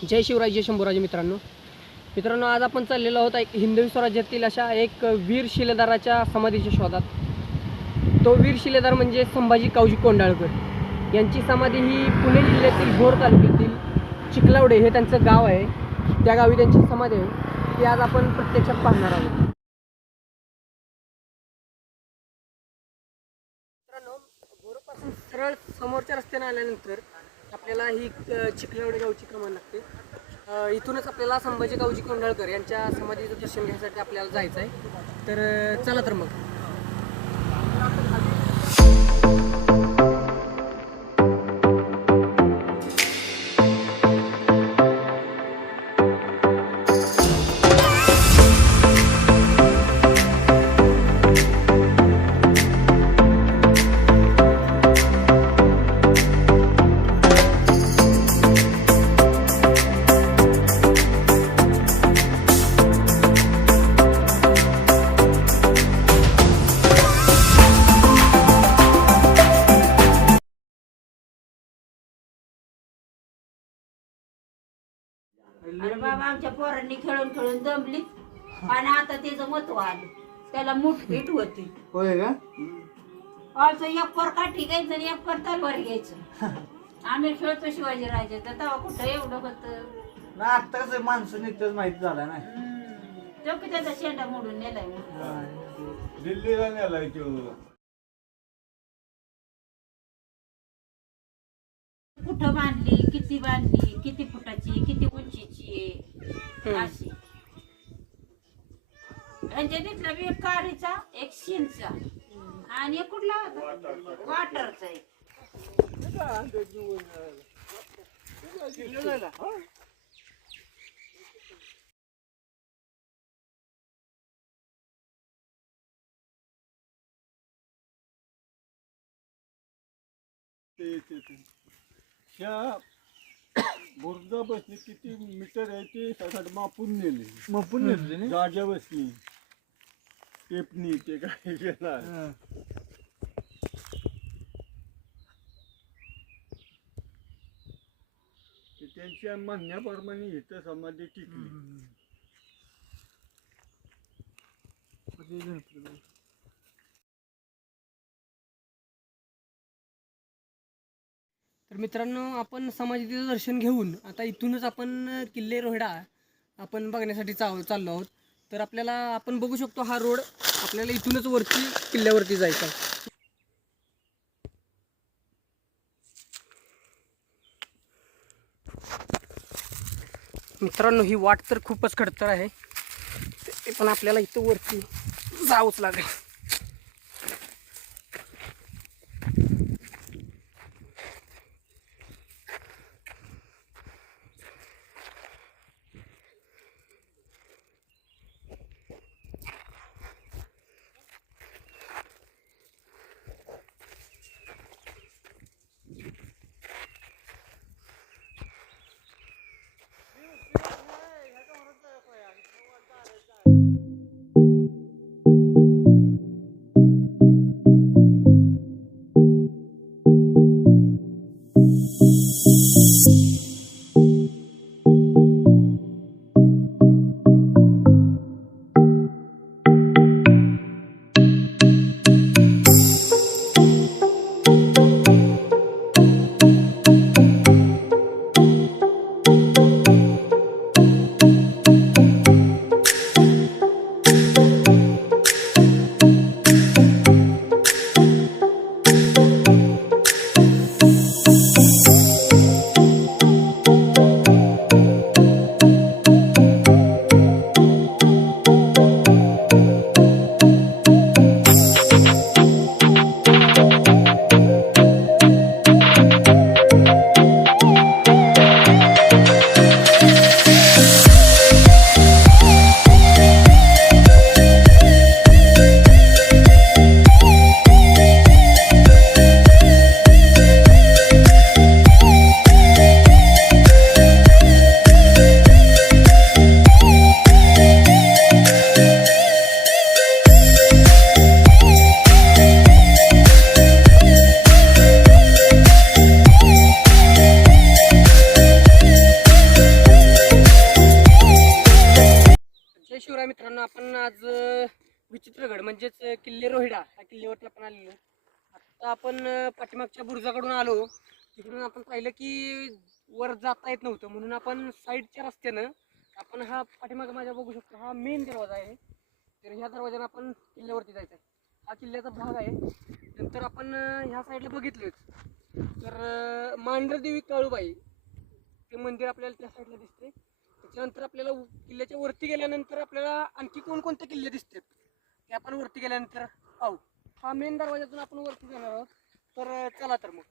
जय शिवराय जय शंभूराजे मित्रांनो आज आपण चाललेलो आहोत एक हिंदवी स्वराज्यातील अशा एक वीर शिलेदाराच्या समाधीच्या शोधात। तो वीर शिलेदार म्हणजे संभाजी कावजी कोंडाळकर यांची समाधी ही पुणे जिल्ह्यातील भोर तालुक्यातील चिखलावडे हे त्यांचं गाव आहे। त्या गावी त्यांची समाधी आहे ती आज आपण प्रत्यक्षात पाहणार आहोत। मित्रांनो, भोरपासून सरळ समोरच्या रस्त्याने आल्यानंतर आपल्याला ही चिखलावडे गावची क्रमांक लागते। इथूनच आपल्याला संभाजी कावजी कोंडाळकर यांच्या समाधीचं दर्शन घ्यायसाठी आपल्याला जायचं आहे। तर चला तर मग। अरे बाबा आमच्या पोरांनी खेळून खेळून दमली आणि आता त्याचं महत्व आलं त्याला मुठ फिट होती। होय का? आमचं एक पोर काठी घ्यायचं आणि एक पोर तलवार घ्यायचं। आम्ही खेळतो शिवाजी राजाचं तेव्हा कुठं एवढं होतं ना आता कसं माणसं निघतच माहिती झालं ना। तो की त्याचा शेंडा मोडून नेलाय दिल्लीला नेलाय तो। कुठं बांधली किती फुटाची किती उंचीची आहे अशी। म्हणजे तिथला बी एक कारीचा एक शिनचा आणि एक कुठला वाटरचा एक। ह्या बुर्जा बसली किती मीटर आहे ते साठ मापून नेले। मपून नेले ना? जाग्या बसली टेपनी ते काय केला। त्यांच्या म्हणण्याप्रमाणे इथं समाधी टिकली। तर मित्रांनो, आपण समाधीचं दर्शन घेऊन आता इथूनच आपण किल्ले रोहडा आपण बघण्यासाठी चाललो आहोत। तर आपल्याला आपण बघू शकतो हा रोड आपल्याला इथूनच वरती किल्ल्यावरती जायचा आहे। मित्रांनो, ही वाट तर खूपच खडतर आहे ते पण आपल्याला इथं वरती जावंच लागेल। आपण आज विचित्रगड म्हणजेच किल्ले रोहिडा या किल्ल्यावरती आपण आलेलो. आता आपण पाठीमागच्या बुरुजाकडून आलो. तिकडून आपण पाहिलं की वर जाता येत नव्हतं, म्हणून आपण साईडच्या रस्त्यानं आपण हा पाठीमागं माझ्या बघू शकतो, हा मेन दरवाजा आहे. तर ह्या दरवाजानं आपण किल्ल्यावरती जायचं आहे. हा किल्ल्याचा भाग आहे. नंतर आपण ह्या साईडला बघितलंच तर मांढरदेवी काळूबाई ते मंदिर आपल्याला त्या साईडला दिसते. त्याच्यानंतर आपल्याला किल्ल्याच्या वरती गेल्यानंतर आपल्याला आणखी कोणकोणते किल्ले दिसतात ते आपण वरती गेल्यानंतर पाहू. हा मेन दरवाजातून आपण वरती जाणार आहोत. तर चला तर मग.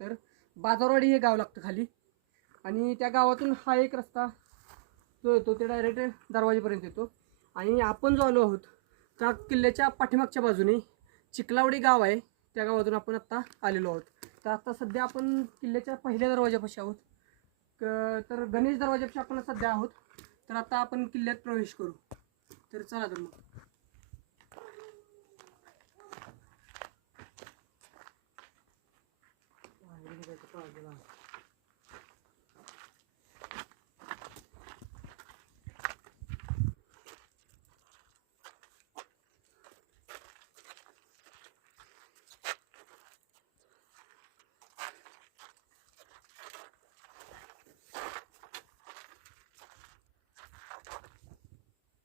तर बाजारवाडी हे गाव लागतं खाली, आणि त्या गावातून हा एक रस्ता जो येतो ते डायरेक्ट दरवाजेपर्यंत येतो. आणि आपण जो आलो आहोत त्या किल्ल्याच्या पाठीमागच्या बाजूने चिखलावडी गाव आहे, त्या गावातून आपण आत्ता आलेलो आहोत. तर आता सध्या आपण किल्ल्याच्या पहिल्या दरवाजापाशी आहोत. तर गणेश दरवाजापाशी आपण सध्या आहोत. तर आता आपण किल्ल्यात प्रवेश करू. तर चला तर मग.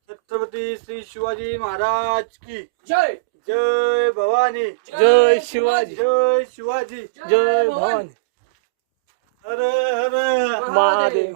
छत्रपती श्री शिवाजी महाराज की जय जय भवानी. जय शिवाजी. जय शिवाजी. जय भवानी. हर हर महादेव.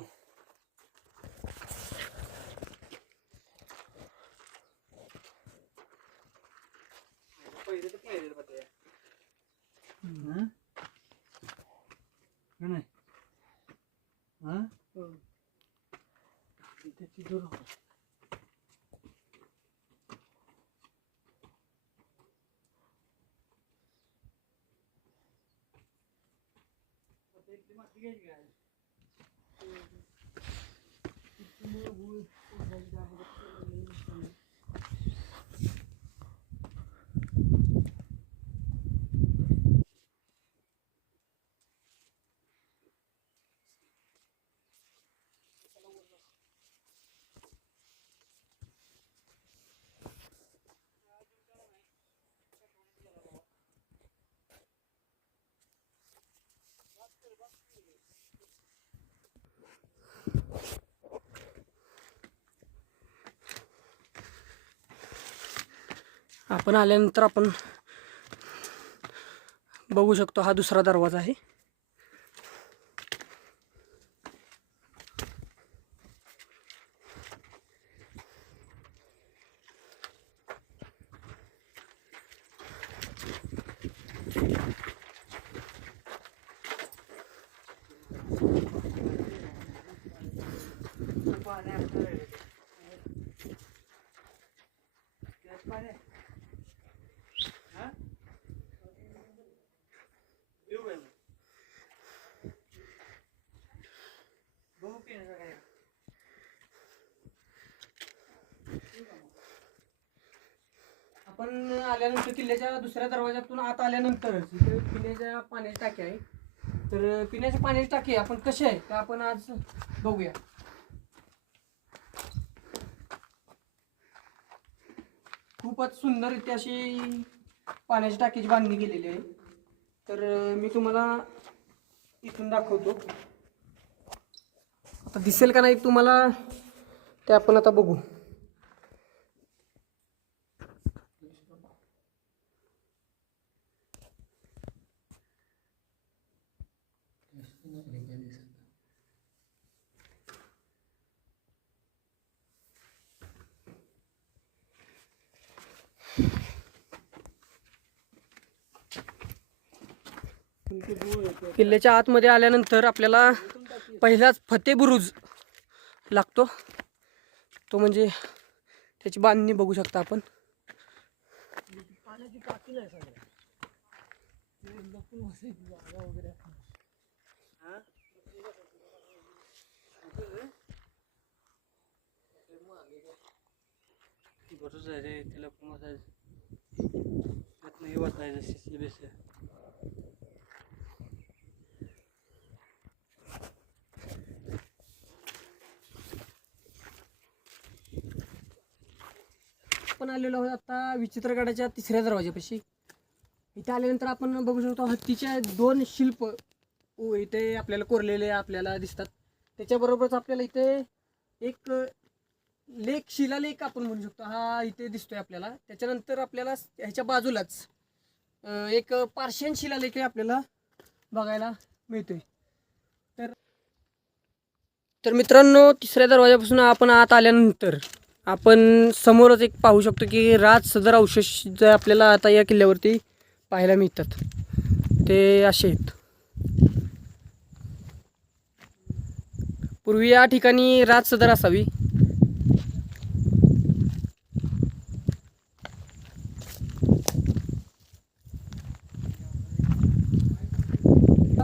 आपण आल्यानंतर आपण बघू शकतो हा दुसरा दरवाजा आहे. आपण आल्यानंतर किल्ल्याच्या दुसऱ्या दरवाजातून आत आल्यानंतरच इथे पिण्याच्या पाण्याची टाकी आहे. तर पिण्याच्या पाण्याची टाकी आपण कशी आहे ते आपण आज बघूया. खूपच सुंदर इथे अशी पाण्याची टाकीची बांधणी केलेली आहे. तर मी तुम्हाला इथून दाखवतो. आता दिसेल का नाही तुम्हाला ते आपण आता बघू. किल्ल्याच्या आतमध्ये आल्यानंतर आपल्याला पहिलाच फतेह बुरुज लागतो. तो म्हणजे त्याची बांधणी बघू शकता आपण. पाण्याची टाकी नाही सगळ्या ते लपून बसायची जागा वगैरे बरोबर आहे रे, त्याला पण वाचायचं त्यात नाही वाचायचं शिस्ती बेस. आपण आलेलो आहोत आता विचित्रगडाच्या 3ऱ्या दरवाजापाशी. इथे आल्यानंतर आपण बघू शकतो हत्तीच्या 2 शिल्प इथे आपल्याला कोरलेले आपल्याला दिसतात. त्याच्याबरोबरच आपल्याला इथे एक लेख, शिलालेख आपण म्हणू शकतो, हा इथे दिसतोय आपल्याला. त्याच्यानंतर आपल्याला ह्याच्या बाजूलाच एक पार्शियन शिलालेख आपल्याला बघायला मिळतोय. तर मित्रांनो, 3ऱ्या दरवाजापासून आपण आत आल्यानंतर आपण समोरच एक पाहू शकतो की राज सदर अवशेष जे आपल्याला आता या किल्ल्यावरती पाहायला मिळतात ते असे आहेत. पूर्वी या ठिकाणी राज सदर असावी.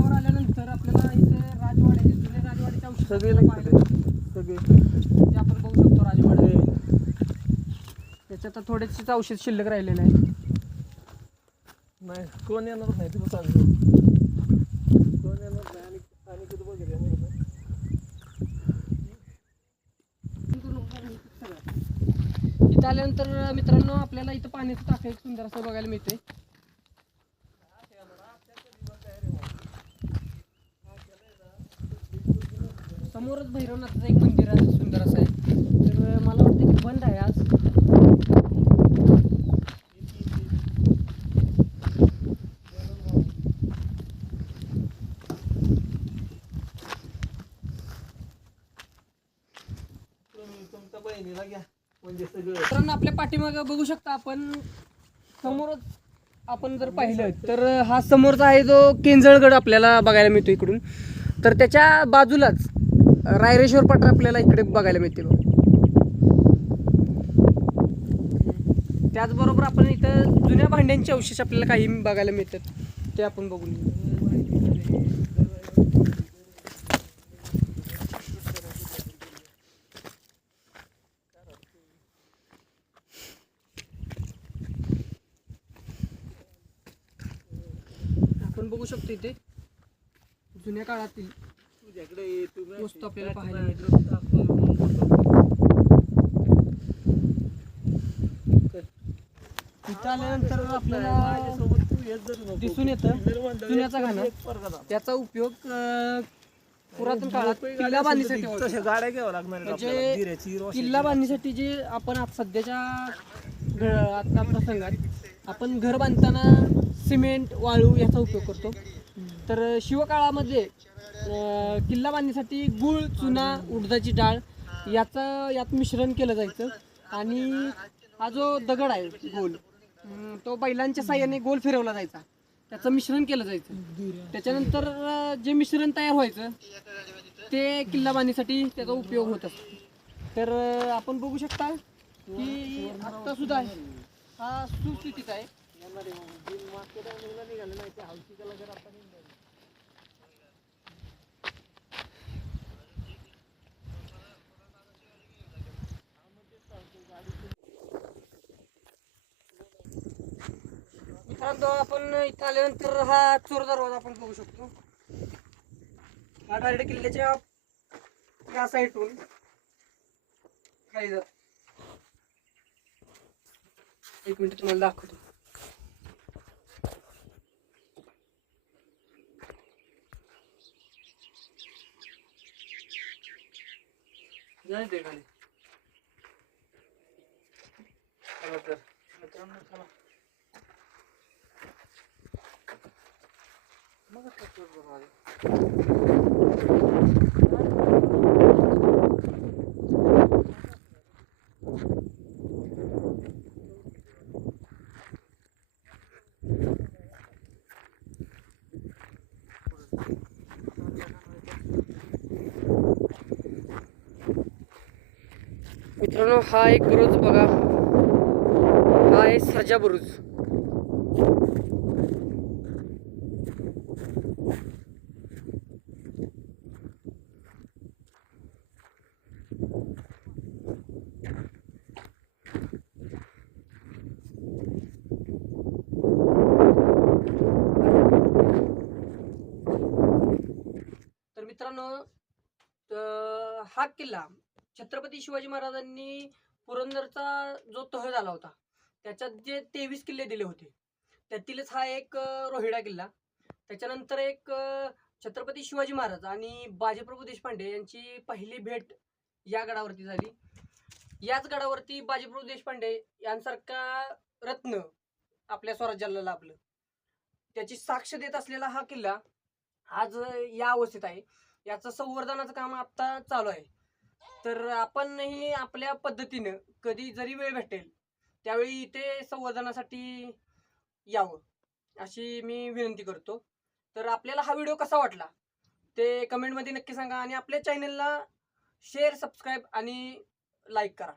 आल्यानंतर आपल्याला इथे राजवाड्याचे जुने राजवाड्याचे अवशेष सगळे ते आपण बघू शकतो. राजवाडे त्याच्यात आता थोडेसेच अवशेष शिल्लक राहिलेले आहे. नाही कोण येणार नाही तुम्ही सांगतो, कोण येणार नाही. आणि कुठं वगैरे येणार नाही. इथं आल्यानंतर मित्रांनो आपल्याला इथं पाण्याचं टाकं एक सुंदर असं बघायला मिळते. समोरच भैरवनाथचं एक मंदिर आहे, सुंदर असं आहे. तर मला वाटतं की बंद आहे आज. तुमच्या बहिणीला घ्या म्हणजे सगळं. मित्रांनो आपल्या पाठीमागं बघू शकता आपण, समोरच आपण जर पाहिलं तर हा समोरचा आहे जो केंजळगड आपल्याला बघायला मिळतो इकडून. तर त्याच्या बाजूलाच रायरेश्वर पठार आपल्याला इकडे बघायला मिळते. त्याचबरोबर आपण इथं जुन्या भांड्यांचे अवशेष आपल्याला काही बघायला मिळतात, ते आपण बघून आपण बघू शकतो. इथे जुन्या काळातील तुझ्याकडे वस्तू आपल्याला पाहायला मिळतात. इथं आल्यानंतर आपल्याला सोबत तू येत जर नको. दिसून येतं चुन्याचा घाणा. त्याचा उपयोग पुरातन काळात किल्ला बांधणीसाठी होतो. तशा गाड्या घ्यावं लागणार आहेत आपल्याला, म्हणजे जिऱ्याची, रोशनीची. किल्ला बांधणीसाठी जे आपण आज सध्याच्या आता प्रसंगात आपण घर बांधताना सिमेंट, वाळू याचा उपयोग करतो. तर शिवकाळामध्ये किल्ला बांधणीसाठी गूळ, चुना, उडदाची डाळ यात मिश्रण केलं जायचं. आणि हा जो दगड आहे गोल, तो बैलांच्या साह्याने गोल फिरवला जायचा, त्याचं मिश्रण केलं जायचं. त्याच्यानंतर जे मिश्रण तयार व्हायचं ते किल्ला बांधणीसाठी त्याचा उपयोग होत असतो. तर आपण बघू शकता की आत्ता सुद्धा हा सुस्थितीत आहे. मित्रांनो आपण इथं आल्यानंतर हा चोर दरवाजा आपण बघू शकतो. हा डायरेक्ट किल्ल्याच्या या साईडून खाली जातो. एक मिनिट तुम्हाला दाखवतो. जायचं आहे खाली. चला तर मित्रांनो, चला. मग आता चोर दरवाजा. मित्रांनो हा एक बुरुज बघा, हा आहे सर्जा बुरुज. तर मित्रांनो, हा किल्ला छत्रपती शिवाजी महाराजांनी पुरंदरचा जो तह झाला होता त्याच्यात जे 23 किल्ले दिले होते त्यातीलच हा एक रोहिडा किल्ला. त्याच्यानंतर एक छत्रपती शिवाजी महाराज आणि बाजीप्रभू देशपांडे यांची पहिली भेट या गडावरती झाली. याच गडावरती बाजीप्रभू देशपांडे यांसारखा रत्न आपल्या स्वराज्याला लाभलं. त्याची साक्ष देत असलेला हा किल्ला आज या अवस्थेत आहे. याचं संवर्धनाचं काम आता चालू आहे. तर आपणही आपल्या पद्धतीनं कधी जरी वेळ भेटेल त्यावेळी इथे संवर्धनासाठी यावं अशी मी विनंती करतो. तर आपल्याला हा व्हिडिओ कसा वाटला ते कमेंटमध्ये नक्की सांगा आणि आपल्या चॅनलला शेअर, सबस्क्राईब आणि लाईक करा.